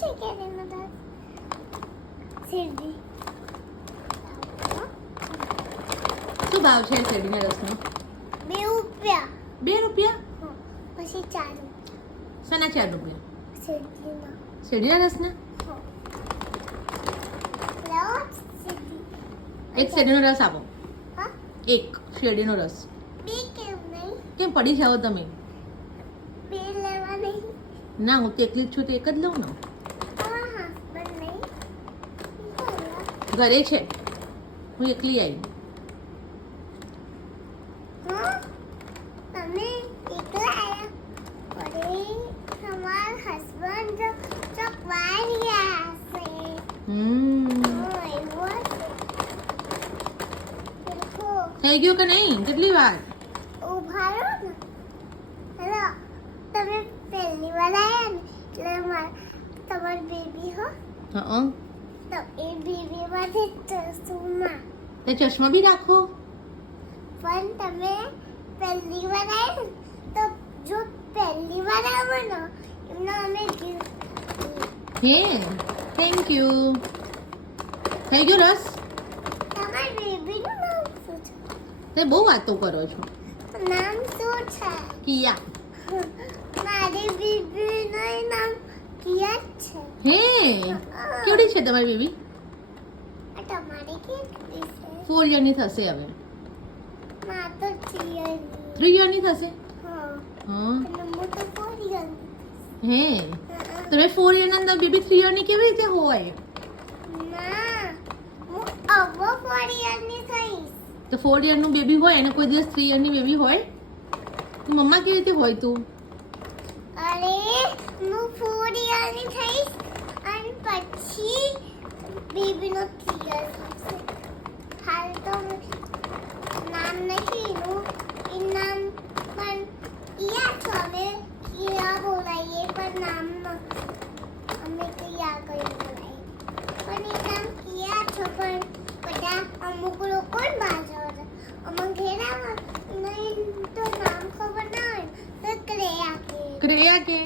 છે કે એમાં તો શેરડી શું ભાવ છે શેરડીના રસનો? 2 રૂપિયા. 2 રૂપિયા? હા. પછી 4 રૂપિયા. શાના 4 રૂપિયા? શેરડીના. શેરડીના રસના? હા. લાવો શેરડી. એક શેરડીનો રસ આપો. હા? એક શેરડીનો રસ. 2 કેમ નહીં? કેમ પડી જાઓ તમે? 2 લેવા નહીં. ના, હું તો એકલી જ છું તો એક જ લઉં ને. હા, પણ નહીં. ઘરે છે, હું એકલી આવી. હા? તમે એકલા આવ્યા? અરે, તમારા હસબન્ડ ચોક બહાર ગયા હશે. હા, એવું હશે. દેખો, થઈ ગયું કે નહીં? કેટલી વાર? ઊભા રહો ને. હેલો, તમે પહેલી વાર આવ્યા ને એટલે તમારી બેબી હો હા, તો એ બેબી માટે ચશ્મા. તે ચશ્મા બી રાખો. પણ તમે પહેલી વાર આવ્યા ને તો જો પહેલી વાર આવો ને એમને અમે gift હે, થેન્ક યુ. થઈ ગયો રસ? તમારી બેબીનું નામ શું છે? તે બહુ વાતો કરો છો. નામ શું છે? કિયા. મારી બેબીનું નામ કિયા જ છે. હે, કેવડી છે તમારી બેબી? આ તમારી કેટલી છે? 4 યરની થશે હવે. માં તો 3 years. 3 યરની થશે. હા. હા. અને હું તો 4 years. હે, તમે 4 યરના બેબી 3 યરની કેવી રીતે હોય? ના, હું હવે 4 years ની થઈશ. તો 4 યરનું બેબી હોય અને કોઈ દિવસ 3 યરની બેબી હોય? મમ્મા કેવી રીતે હોય તું? અરે, હું 4 years ની થઈશ અને પછી બેબીનો 3 years થશે. હાલ તો નામ નથી એનું. એ નામ પણ કિયા છો. અમે કિયા બોલાવીએ પણ નામ અમે કિયા કરી બોલાવીએ. પણ એ નામ કિયા છો પણ બધા અમુક લોકો જ બાજુ અમુક ઘેરામાં નહીં તો નામ ખબર ના હોય તો ક્રેયા કે. ક્રેયા કે